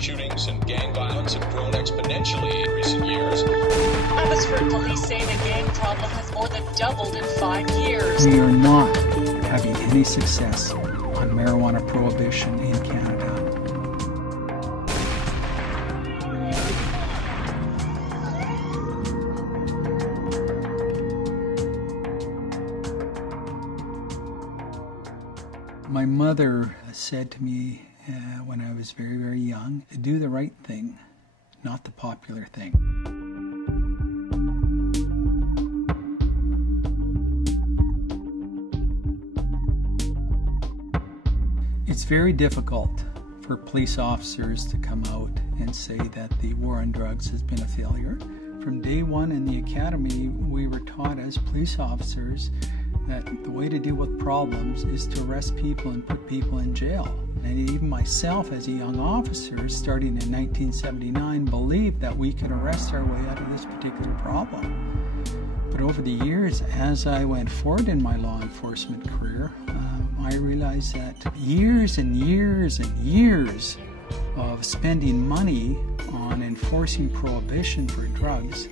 shootings and gang violence have grown exponentially in recent years. Abbotsford police say the gang problem has more than doubled in 5 years. We are not having any success on marijuana prohibition in Canada. My mother said to me when I was very, very young, do the right thing, not the popular thing. It's very difficult for police officers to come out and say that the war on drugs has been a failure. From day one in the academy, we were taught as police officers that the way to deal with problems is to arrest people and put people in jail. And even myself as a young officer, starting in 1979, believed that we could arrest our way out of this particular problem. But over the years, as I went forward in my law enforcement career, I realized that years and years and years of spending money on enforcing prohibition for drugs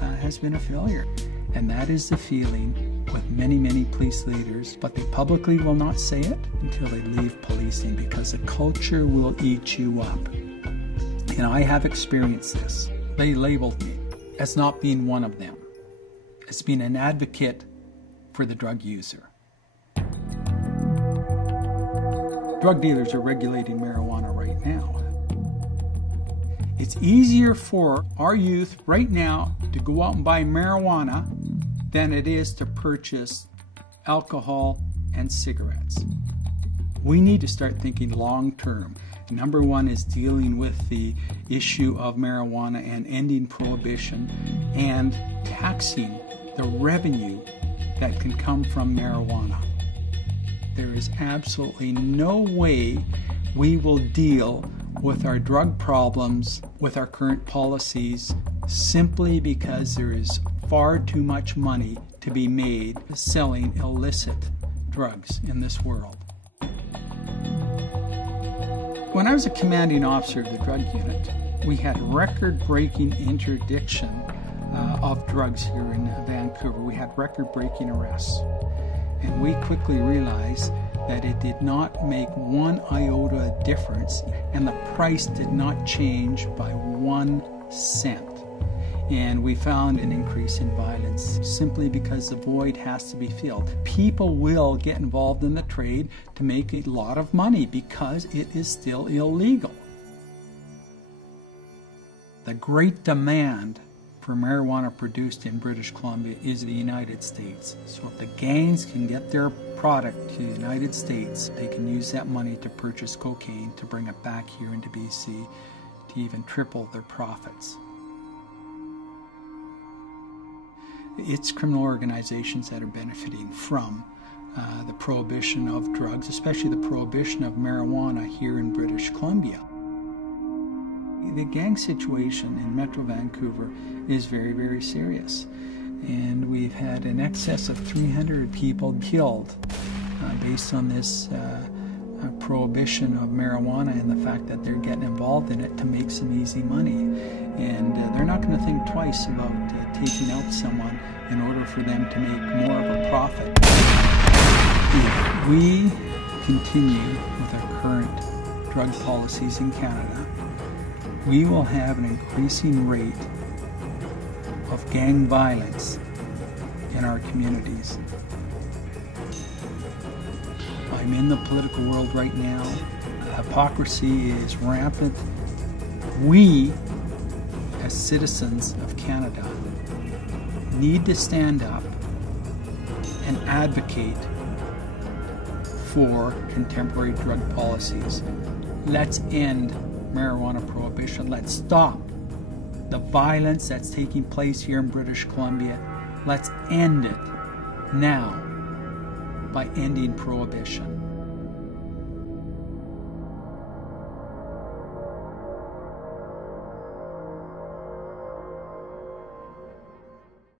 has been a failure. And that is the feeling with many, many police leaders, but they publicly will not say it until they leave policing, because the culture will eat you up. And I have experienced this. They labeled me as not being one of them, as being an advocate for the drug user. Drug dealers are regulating marijuana right now. It's easier for our youth right now to go out and buy marijuana than it is to purchase alcohol and cigarettes. We need to start thinking long term. Number one is dealing with the issue of marijuana and ending prohibition and taxing the revenue that can come from marijuana. There is absolutely no way we will deal with our drug problems with our current policies simply because there is far too much money to be made selling illicit drugs in this world. When I was a commanding officer of the drug unit, we had record-breaking interdiction of drugs here in Vancouver. We had record-breaking arrests. And we quickly realized that it did not make one iota difference, and the price did not change by 1 cent. And we found an increase in violence simply because the void has to be filled. People will get involved in the trade to make a lot of money because it is still illegal. The great demand for marijuana produced in British Columbia is the United States. So if the gangs can get their product to the United States, they can use that money to purchase cocaine to bring it back here into BC to even triple their profits. It's criminal organizations that are benefiting from the prohibition of drugs, especially the prohibition of marijuana here in British Columbia. The gang situation in Metro Vancouver is very, very serious. And we've had in excess of 300 people killed based on this prohibition of marijuana and the fact that they're getting involved in it to make some easy money. And they're not going to think twice about taking out someone in order for them to make more of a profit. If we continue with our current drug policies in Canada, we will have an increasing rate of gang violence in our communities. I'm in the political world right now. Hypocrisy is rampant. We, as citizens of Canada, need to stand up and advocate for contemporary drug policies. Let's end marijuana prohibition. Let's stop the violence that's taking place here in British Columbia. Let's end it now by ending prohibition.